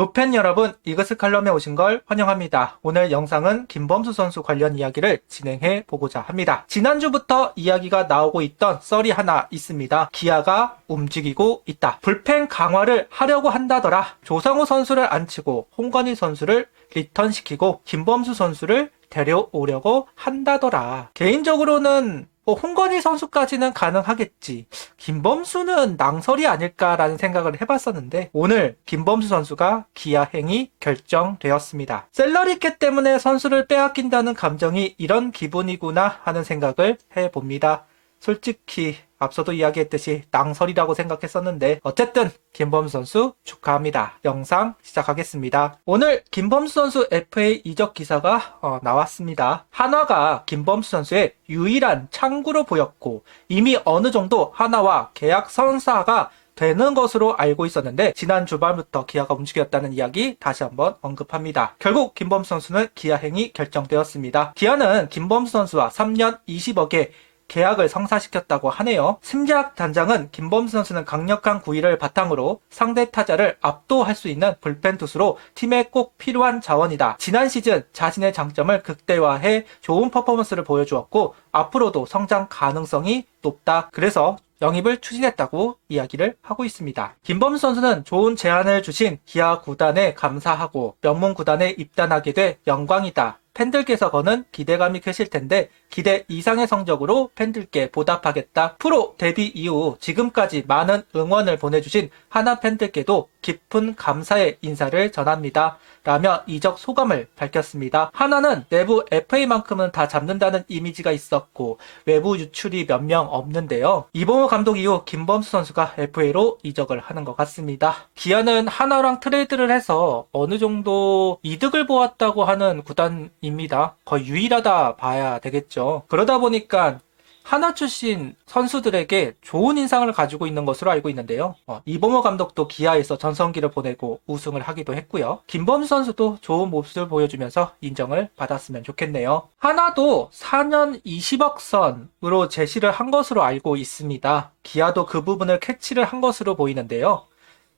로팬 여러분, 이그스 칼럼에 오신 걸 환영합니다. 오늘 영상은 김범수 선수 관련 이야기를 진행해 보고자 합니다. 지난주부터 이야기가 나오고 있던 썰이 하나 있습니다. 기아가 움직이고 있다. 불펜 강화를 하려고 한다더라. 조상우 선수를 안 치고 홍건희 선수를 리턴시키고 김범수 선수를 데려오려고 한다더라. 개인적으로는 홍건희 선수까지는 가능하겠지. 김범수는 낭설이 아닐까라는 생각을 해봤었는데 오늘 김범수 선수가 기아행이 결정되었습니다. 셀러리캡 때문에 선수를 빼앗긴다는 감정이 이런 기분이구나 하는 생각을 해봅니다. 솔직히 앞서도 이야기했듯이 낭설이라고 생각했었는데 어쨌든 김범수 선수 축하합니다. 영상 시작하겠습니다. 오늘 김범수 선수 FA 이적 기사가 나왔습니다. 한화가 김범수 선수의 유일한 창구로 보였고 이미 어느 정도 한화와 계약 선사가 되는 것으로 알고 있었는데 지난 주말부터 기아가 움직였다는 이야기 다시 한번 언급합니다. 결국 김범수 선수는 기아행이 결정되었습니다. 기아는 김범수 선수와 3년 20억의 계약을 성사시켰다고 하네요. 심재학 단장은 김범수 선수는 강력한 구위를 바탕으로 상대 타자를 압도할 수 있는 불펜 투수로 팀에 꼭 필요한 자원이다. 지난 시즌 자신의 장점을 극대화해 좋은 퍼포먼스를 보여주었고 앞으로도 성장 가능성이 높다. 그래서 영입을 추진했다고 이야기를 하고 있습니다. 김범수 선수는 좋은 제안을 주신 기아 구단에 감사하고 명문 구단에 입단하게 돼 영광이다. 팬들께서 거는 기대감이 크실 텐데 기대 이상의 성적으로 팬들께 보답하겠다. 프로 데뷔 이후 지금까지 많은 응원을 보내주신 하나 팬들께도 깊은 감사의 인사를 전합니다. 라며 이적 소감을 밝혔습니다. 하나는 내부 FA만큼은 다 잡는다는 이미지가 있었고 외부 유출이 몇 명 없는데요. 이봉호 감독 이후 김범수 선수가 FA로 이적을 하는 것 같습니다. 기아는 하나랑 트레이드를 해서 어느 정도 이득을 보았다고 하는 구단입니다. 거의 유일하다 봐야 되겠죠. 그러다 보니까 하나 출신 선수들에게 좋은 인상을 가지고 있는 것으로 알고 있는데요. 이봉호 감독도 기아에서 전성기를 보내고 우승을 하기도 했고요. 김범수 선수도 좋은 모습을 보여주면서 인정을 받았으면 좋겠네요. 하나도 4년 20억 선으로 제시를 한 것으로 알고 있습니다. 기아도 그 부분을 캐치를 한 것으로 보이는데요.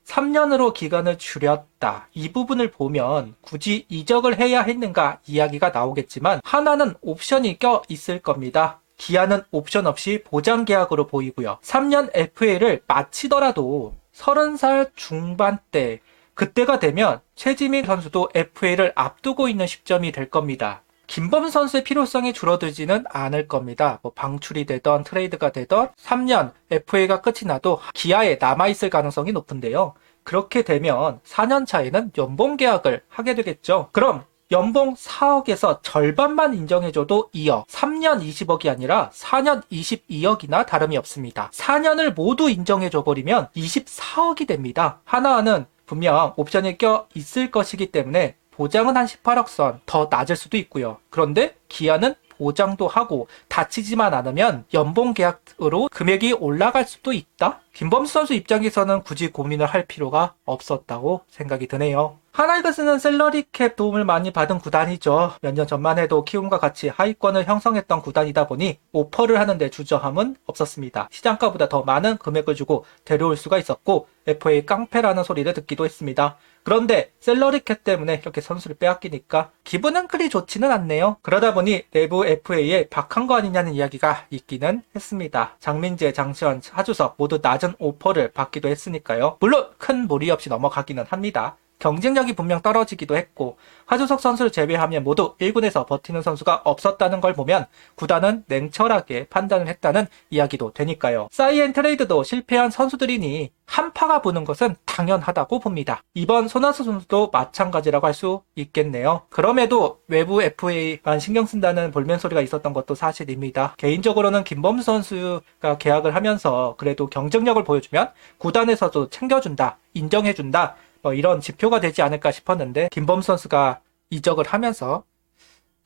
3년으로 기간을 줄였다. 이 부분을 보면 굳이 이적을 해야 했는가 이야기가 나오겠지만 하나는 옵션이 껴 있을 겁니다. 기아는 옵션 없이 보장 계약으로 보이고요. 3년 FA를 마치더라도 30살 중반대 그때가 되면 최지민 선수도 FA를 앞두고 있는 시점이 될 겁니다. 김범수 선수의 필요성이 줄어들지는 않을 겁니다. 방출이 되던 트레이드가 되던 3년 FA가 끝이 나도 기아에 남아있을 가능성이 높은데요. 그렇게 되면 4년 차에는 연봉 계약을 하게 되겠죠. 그럼 연봉 4억에서 절반만 인정해줘도 2억, 3년 20억이 아니라 4년 22억이나 다름이 없습니다. 4년을 모두 인정해줘버리면 24억이 됩니다. 하나는 분명 옵션이 껴 있을 것이기 때문에 보장은 한 18억 선 더 낮을 수도 있고요. 그런데 기아는 보장도 하고 다치지만 않으면 연봉 계약으로 금액이 올라갈 수도 있다? 김범수 선수 입장에서는 굳이 고민을 할 필요가 없었다고 생각이 드네요. 하나이글스는 셀러리캡 도움을 많이 받은 구단이죠. 몇 년 전만 해도 키움과 같이 하위권을 형성했던 구단이다 보니 오퍼를 하는데 주저함은 없었습니다. 시장가보다 더 많은 금액을 주고 데려올 수가 있었고 FA 깡패라는 소리를 듣기도 했습니다. 그런데 셀러리캡 때문에 이렇게 선수를 빼앗기니까 기분은 그리 좋지는 않네요. 그러다 보니 내부 FA에 박한 거 아니냐는 이야기가 있기는 했습니다. 장민재, 장시현, 하주석 모두 낮은 오퍼를 받기도 했으니까요. 물론 큰 무리 없이 넘어가기는 합니다. 경쟁력이 분명 떨어지기도 했고 하주석 선수를 제외하면 모두 1군에서 버티는 선수가 없었다는 걸 보면 구단은 냉철하게 판단을 했다는 이야기도 되니까요. 사이엔 트레이드도 실패한 선수들이니 한파가 부는 것은 당연하다고 봅니다. 이번 손아섭 선수도 마찬가지라고 할 수 있겠네요. 그럼에도 외부 FA만 신경 쓴다는 볼멘 소리가 있었던 것도 사실입니다. 개인적으로는 김범수 선수가 계약을 하면서 그래도 경쟁력을 보여주면 구단에서도 챙겨준다, 인정해준다 이런 지표가 되지 않을까 싶었는데 김범수 선수가 이적을 하면서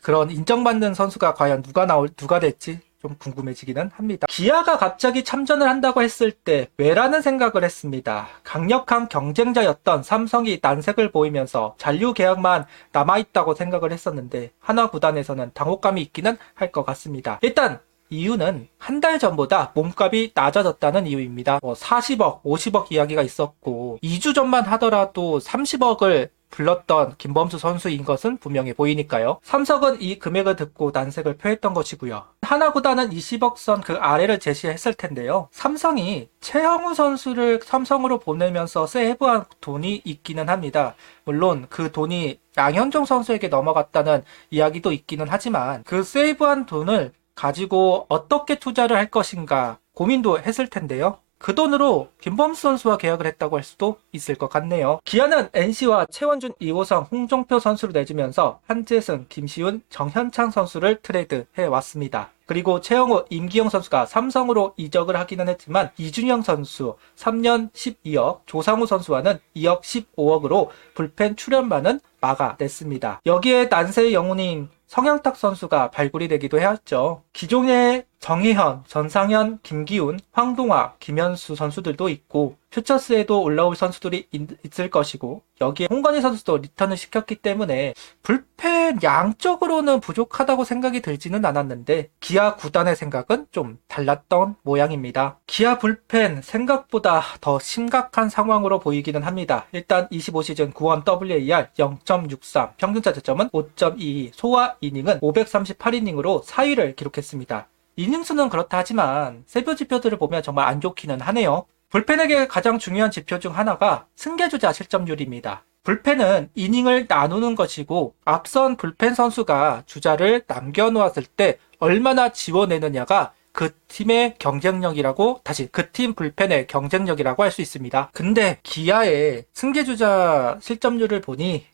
그런 인정받는 선수가 과연 누가 될지 좀 궁금해지기는 합니다. 기아가 갑자기 참전을 한다고 했을 때 왜라는 생각을 했습니다. 강력한 경쟁자였던 삼성이 난색을 보이면서 잔류 계약만 남아있다고 생각을 했었는데 하나 구단에서는 당혹감이 있기는 할 것 같습니다. 일단 이유는 한 달 전보다 몸값이 낮아졌다는 이유입니다. 40억, 50억 이야기가 있었고 2주 전만 하더라도 30억을 불렀던 김범수 선수인 것은 분명히 보이니까요. 삼성은 이 금액을 듣고 난색을 표했던 것이고요. 하나구단은 20억 선 그 아래를 제시했을 텐데요. 삼성이 최영우 선수를 삼성으로 보내면서 세이브한 돈이 있기는 합니다. 물론 그 돈이 양현종 선수에게 넘어갔다는 이야기도 있기는 하지만 그 세이브한 돈을 가지고 어떻게 투자를 할 것인가 고민도 했을 텐데요. 그 돈으로 김범수 선수와 계약을 했다고 할 수도 있을 것 같네요. 기아는 NC와 최원준, 이호성, 홍종표 선수를 내주면서 한재승, 김시훈, 정현창 선수를 트레이드해 왔습니다. 그리고 최영우, 임기영 선수가 삼성으로 이적을 하기는 했지만 이준영 선수 3년 12억, 조상우 선수와는 2억 15억으로 불펜 출연만은 막아냈습니다. 여기에 난세의 영웅인 성영탁 선수가 발굴이 되기도 했죠. 기존의 정희현, 전상현, 김기훈, 황동화, 김현수 선수들도 있고 퓨처스에도 올라올 선수들이 있을 것이고 여기에 홍건희 선수도 리턴을 시켰기 때문에 불펜 양적으로는 부족하다고 생각이 들지는 않았는데 기아 구단의 생각은 좀 달랐던 모양입니다. 기아 불펜 생각보다 더 심각한 상황으로 보이기는 합니다. 일단 25시즌 9원 WAR 0.63, 평균 자책점은 5.22, 소화 이닝은 538이닝으로 4위를 기록했습니다. 이닝 수는 그렇다 하지만 세부 지표들을 보면 정말 안 좋기는 하네요. 불펜에게 가장 중요한 지표 중 하나가 승계주자 실점률입니다. 불펜은 이닝을 나누는 것이고 앞선 불펜 선수가 주자를 남겨놓았을 때 얼마나 지워내느냐가 그 팀의 경쟁력이라고, 다시 그 팀 불펜의 경쟁력이라고 할 수 있습니다. 근데 기아의 승계주자 실점률을 보니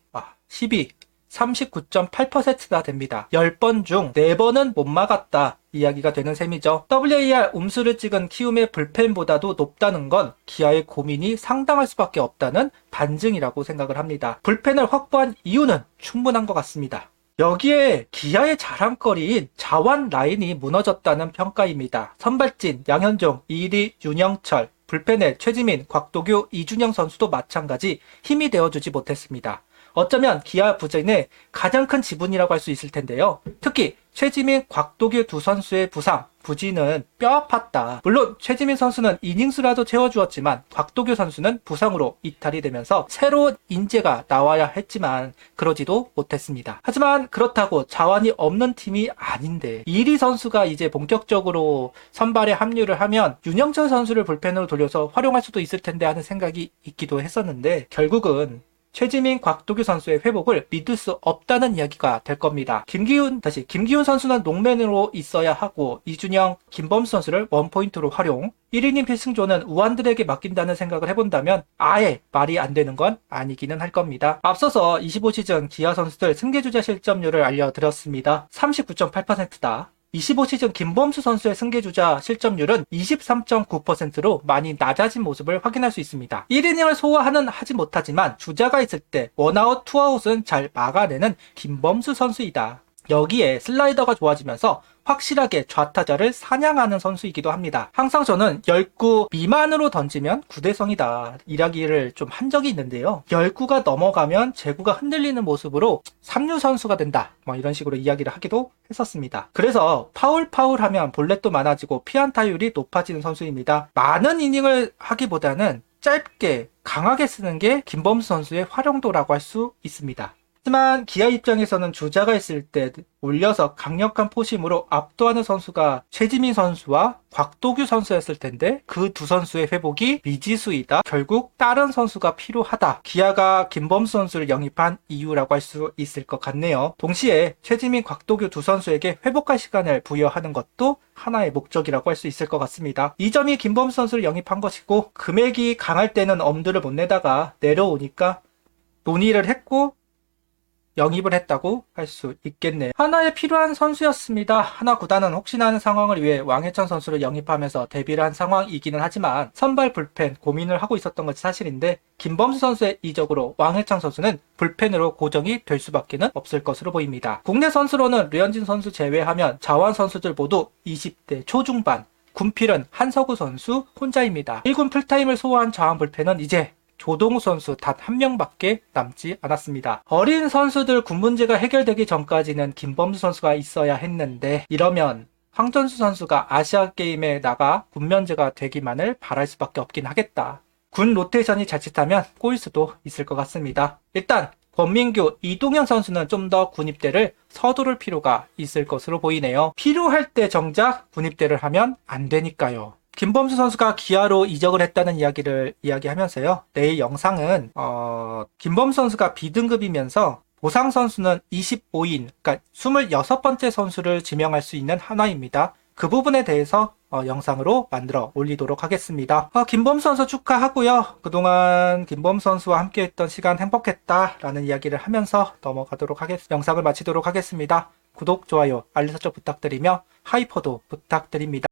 12, 39.8%나 됩니다. 10번 중 4번은 못 막았다 이야기가 되는 셈이죠. WAR 음수를 찍은 키움의 불펜보다도 높다는 건 기아의 고민이 상당할 수밖에 없다는 반증이라고 생각을 합니다. 불펜을 확보한 이유는 충분한 것 같습니다. 여기에 기아의 자랑거리인 자완 라인이 무너졌다는 평가입니다. 선발진 양현종, 이리, 윤영철, 불펜의 최지민, 곽도규, 이준영 선수도 마찬가지 힘이 되어주지 못했습니다. 어쩌면 기아 부진의 가장 큰 지분이라고 할 수 있을 텐데요. 특히 최지민, 곽도규 두 선수의 부진은 뼈 아팠다. 물론 최지민 선수는 이닝수라도 채워주었지만 곽도규 선수는 부상으로 이탈이 되면서 새로운 인재가 나와야 했지만 그러지도 못했습니다. 하지만 그렇다고 자원이 없는 팀이 아닌데 이리 선수가 이제 본격적으로 선발에 합류를 하면 윤영철 선수를 불펜으로 돌려서 활용할 수도 있을 텐데 하는 생각이 있기도 했었는데 결국은 최지민, 곽도규 선수의 회복을 믿을 수 없다는 이야기가 될 겁니다. 김기훈 선수는 농맨으로 있어야 하고 이준영, 김범수 선수를 원포인트로 활용, 1이닝 필승조는 우완들에게 맡긴다는 생각을 해본다면 아예 말이 안 되는 건 아니기는 할 겁니다. 앞서서 25시즌 기아 선수들 승계주자 실점률을 알려드렸습니다. 39.8%다. 25시즌 김범수 선수의 승계주자 실점률은 23.9%로 많이 낮아진 모습을 확인할 수 있습니다. 1이닝을 소화하는 하지 못하지만 주자가 있을 때 원아웃 투아웃은 잘 막아내는 김범수 선수이다. 여기에 슬라이더가 좋아지면서 확실하게 좌타자를 사냥하는 선수이기도 합니다. 항상 저는 10구 미만으로 던지면 구대성이다 이야기를 좀 한 적이 있는데요. 10구가 넘어가면 제구가 흔들리는 모습으로 3루 선수가 된다 이런 식으로 이야기를 하기도 했었습니다. 그래서 파울하면 볼넷도 많아지고 피안타율이 높아지는 선수입니다. 많은 이닝을 하기보다는 짧게 강하게 쓰는 게 김범수 선수의 활용도라고 할 수 있습니다. 하지만 기아 입장에서는 주자가 있을 때 올려서 강력한 포심으로 압도하는 선수가 최지민 선수와 곽도규 선수였을 텐데 그 두 선수의 회복이 미지수이다. 결국 다른 선수가 필요하다. 기아가 김범수 선수를 영입한 이유라고 할 수 있을 것 같네요. 동시에 최지민, 곽도규 두 선수에게 회복할 시간을 부여하는 것도 하나의 목적이라고 할 수 있을 것 같습니다. 이 점이 김범수 선수를 영입한 것이고 금액이 강할 때는 엄두를 못 내다가 내려오니까 논의를 했고 영입을 했다고 할 수 있겠네요. 하나에 필요한 선수였습니다. 하나 구단은 혹시나 하는 상황을 위해 왕해찬 선수를 영입하면서 데뷔를 한 상황이기는 하지만 선발 불펜 고민을 하고 있었던 것이 사실인데 김범수 선수의 이적으로 왕해찬 선수는 불펜으로 고정이 될 수밖에 없을 것으로 보입니다. 국내 선수로는 류현진 선수 제외하면 자완 선수들 모두 20대 초중반, 군필은 한서구 선수 혼자입니다. 1군 풀타임을 소화한 자완 불펜은 이제 조동우 선수 단 한 명밖에 남지 않았습니다. 어린 선수들 군 문제가 해결되기 전까지는 김범수 선수가 있어야 했는데 이러면 황전수 선수가 아시아게임에 나가 군면제가 되기만을 바랄 수밖에 없긴 하겠다. 군 로테이션이 자칫하면 꼬일 수도 있을 것 같습니다. 일단 권민규, 이동현 선수는 좀 더 군입대를 서두를 필요가 있을 것으로 보이네요. 필요할 때 정작 군입대를 하면 안 되니까요. 김범수 선수가 기아로 이적을 했다는 이야기를 이야기하면서요. 내일 영상은 김범수 선수가 B등급이면서 보상 선수는 25인, 그러니까 26번째 선수를 지명할 수 있는 한화입니다. 그 부분에 대해서 영상으로 만들어 올리도록 하겠습니다. 김범수 선수 축하하고요. 그동안 김범수 선수와 함께했던 시간 행복했다라는 이야기를 하면서 영상을 마치도록 하겠습니다. 구독, 좋아요, 알림 설정 부탁드리며 하이퍼도 부탁드립니다.